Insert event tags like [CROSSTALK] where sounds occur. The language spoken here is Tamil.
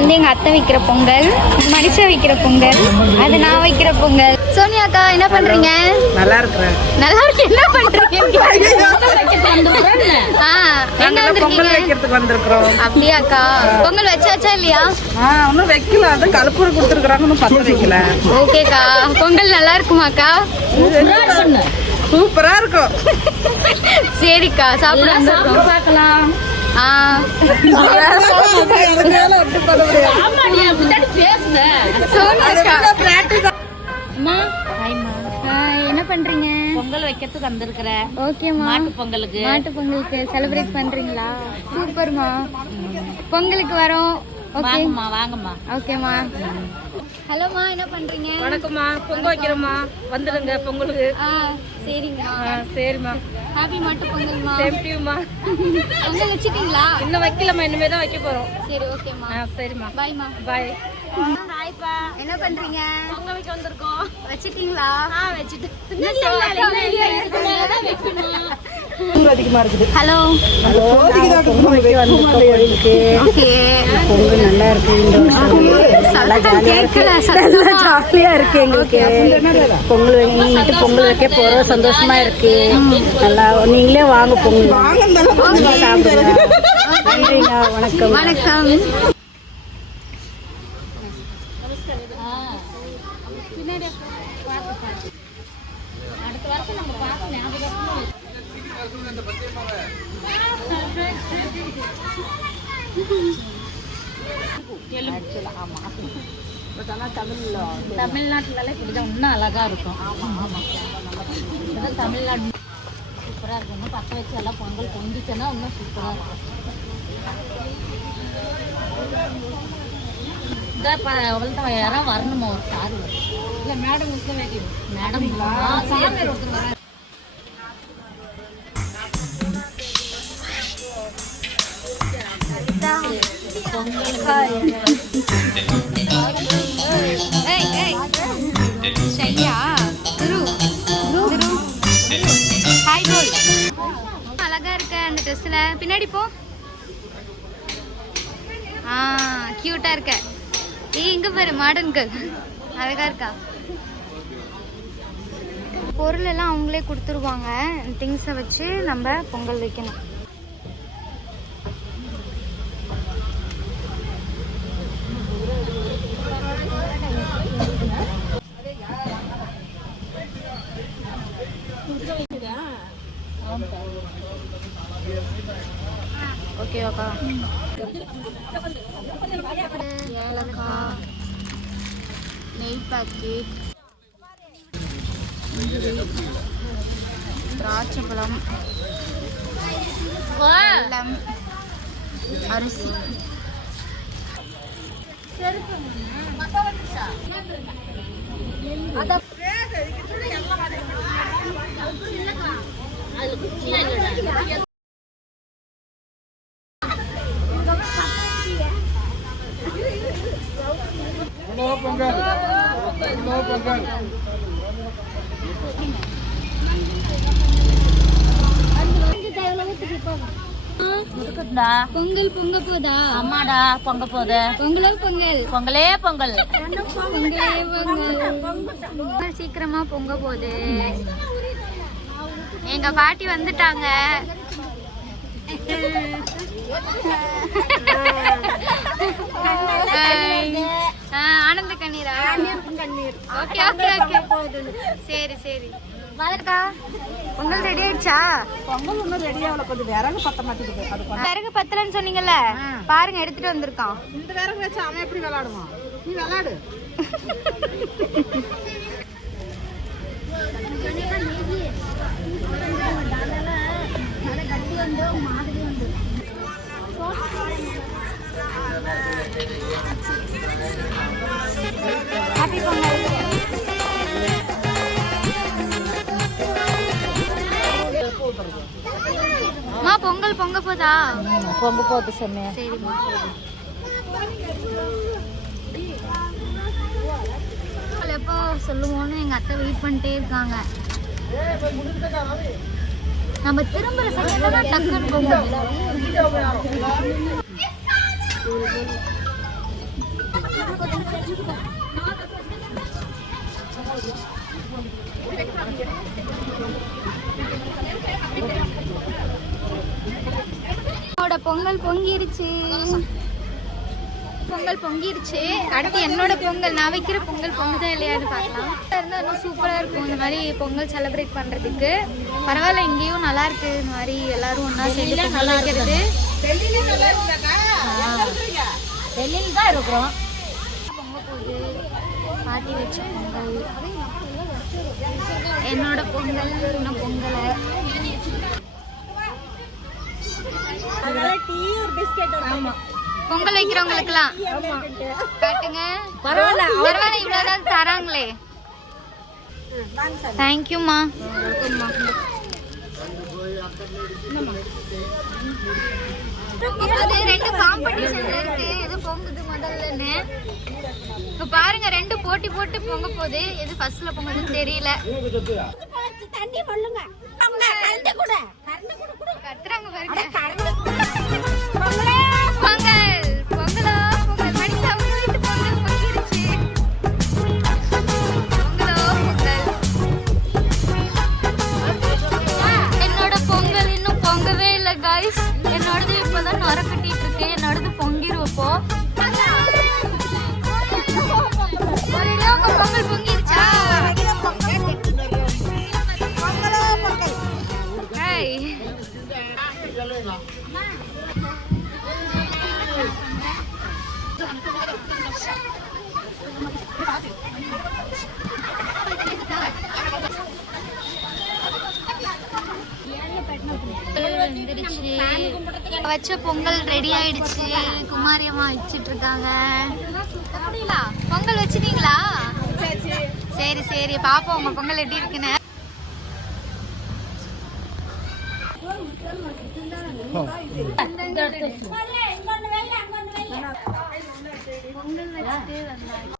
வந்து எங்க அத்தை வைக்கிற பொங்கல் மனுஷா வைக்கிற பொங்கல் அது நான் வைக்கிற பொங்கல். சோனியா அக்கா என்ன பண்றீங்க? நல்லா இருக்கிறேன் நல்லா இருக்கு என்ன பண்றீங்க? ஆ எங்க நாங்கெல்லாம் பொங்கல் வச்சாச்சா இல்லையா? ஆ இன்னும் வைக்கல. அது கருப்பூர் கொடுத்துருக்குறாங்க இன்னும் பத்து வைக்கல. ஓகேக்கா பொங்கல் நல்லா இருக்குமாக்கா சூப்பரா இருக்கும். சரிக்கா சாப்பிட பார்க்கலாம். ஆ. சோனியா ஹாய்மா என்ன பண்றீங்க? பொங்கல் வைக்கிறதுக்கு வந்திருக்கிறேன். ஓகேம்மா மாட்டு பொங்கலுக்கு. மாட்டு பொங்கலுக்கு செலிப்ரேட் பண்றீங்களா? சூப்பர்மா பொங்கலுக்கு வரோம். ஓகே வாங்கம்மா வாங்கம்மா. ஓகேம்மா ஹலோம்மா என்ன பண்றீங்க? வணக்கம்மா. பொங்கல் வைக்கிறோம்மா. வந்துடுங்க பொங்கலுக்கு. ஆ சரிங்கம்மா. ஆ, சரிம்மா. ஹாப்பி மாட்டு பொங்கல்மா? சேம்டியூம்மா பொங்கல் வச்சுட்டீங்களா? இன்னும் வைக்கலம்மா இனிமே தான் வைக்க போறோம். சரி ஓகேம்மா. ஆ சரிம்மா. பாய்மா பாய் என்ன பண்றீங்க? பொங்கல் வைக்க வந்திருக்கோம். வச்சிட்டீங்களா? ஆ வச்சிட்டு. அதிகமா இருக்குது ஹலோ பொங்கல் வைக்க வந்திருக்கோம் கோயிலுக்கு ஓகே. பொங்கல் நல்லா இருக்கு ஜாலியா இருக்கு. எங்களுக்கு. பொங்கல் பொங்கல் வைக்க போறோம். சந்தோஷமா இருக்கு. நல்லா நீங்களே வாங்க பொங்கல். சாப்பிடுங்க. வணக்கம். வணக்கம் அடுத்த வருஷம் நம்ம பார்க்க ஞாபகம் தமிழ்நாட்டுல இப்படிதான் இன்னும் அழகா இருக்கும். இப்பதான் தமிழ்நாடு சூப்பரா இருக்கும். இன்னும் பக்க வச்சு எல்லாம் பொங்கல் பொங்கிச்சுன்னா இன்னும் சூப்பரா இருக்கும். இந்த ப- யாரும் வரணுமா ஒரு சாரு இல்லை மேடம் மேடம் ஆசிரியர் ஒருத்தர் வராரு. அழகா இருக்க அந்த ட்ரெஸ்ல பின்னாடி போ ஆ கியூட்டா இருக்க ஏய் இங்க பாரு மாடர்ன் கேர்ள் அழகா இருக்கா பொருள் எல்லாம் அவங்களே கொடுத்துருவாங்க திங்ஸை வச்சு நம்ம பொங்கல் வைக்கணும். ஓகேவாக்கா ஏலக்காய் நெய் பாக்கெட் திராட்சை பழம் வெல்லம் அரிசி. அதான் பொங்கல் பொங்க போதா? அம்மாடா பொங்க பொங்கலோ பொங்கல் பொங்கலே? பொங்கல் பொங்கலே. பொங்கல் பொங்கல். சீக்கிரமா பொங்க போகுது. எங்க பாட்டி வந்துட்டாங்க. ஆ, ஆனந்த கண்ணீரா? Okay okay okay. சரி சரி. வளர்க்கா பொங்கல் ரெடி ஆயிடுச்சா? பொங்கல் இன்னும் ரெடி ஆகல. கொஞ்சம் விறகு பத்த மாட்டேங்குது. அது விறகு பத்தலன்னு சொன்னீங்கல்ல? பாருங்க எடுத்துட்டு வந்திருக்கான். இந்த விறகு வச்சு அவன் எப்படி விளையாடுவான் நீ விளையாடு [LAUGHS] ஹாப்பி பொங்கல் மா பொங்கல் பொங்க போதா? பொங்க போகுது சொன்னேன் சரிம்மா. எப்போ சொல்லுவோன்னு எங்க அத்தை வெயிட் பண்ணிட்டே இருக்காங்க. நம்ம திரும்புற செகண்ட் தான் டக்குன்னு என்னோட பொங்கல் பொங்கிருச்சு. பொங்கல் பொங்கிருச்சு. அடுத்து என்னோட பொங்கல் நான் வைக்கிற பொங்கல் பொங்குதா இல்லையான்னு பார்க்கலாம். இருந்தால் இன்னும் சூப்பராக இருக்கும் இந்த மாதிரி பொங்கல் செலிப்ரேட் பண்ணுறதுக்கு பரவாயில்ல இங்கேயும் நல்லா இருக்கு. இந்த மாதிரி எல்லாரும் ஒன்றா சேர்ந்து பொங்கல் வைக்கிறது. டெல்லியில் தான் இருக்கிறோம். பொங்க போகுது பாட்டி வச்ச பொங்கல். என்னோட பொங்கல் இன்னும் பொங்கலை. பொங்கல் வைக்கிறவங்களுக்குலாம் காட்டுங்க. பரவாயில்ல பரவாயில்ல இவ்வளோதான் தராங்களே. தேங்க்யூம்மா அது ரெண்டு காம்படிஷன்ல இருக்கு. எது பொங்குது முதல்லன்னு. இப்ப பாருங்க ரெண்டு போட்டி போட்டு பொங்க போகுது. எது ஃபர்ஸ்ட்ல பொங்குதுன்னு தெரியல. கத்துறாங்க என்னோடது இப்பதான் நொர கட்டிட்டு இருக்கு. என்னோடது உங்க பொங்கல் பொங்கிருச்சா? ஹாய் வந்துருச்சு. வச்ச பொங்கல் ரெடி ஆயிடுச்சு. குமாரி அம்மா வச்சிட்டு இருக்காங்க பொங்கல் வச்சிட்டீங்களா? சரி சரி. பாப்போம். உங்க பொங்கல் எப்படி இருக்குன்னு. பொங்கல் வச்சுட்டு வந்தாங்க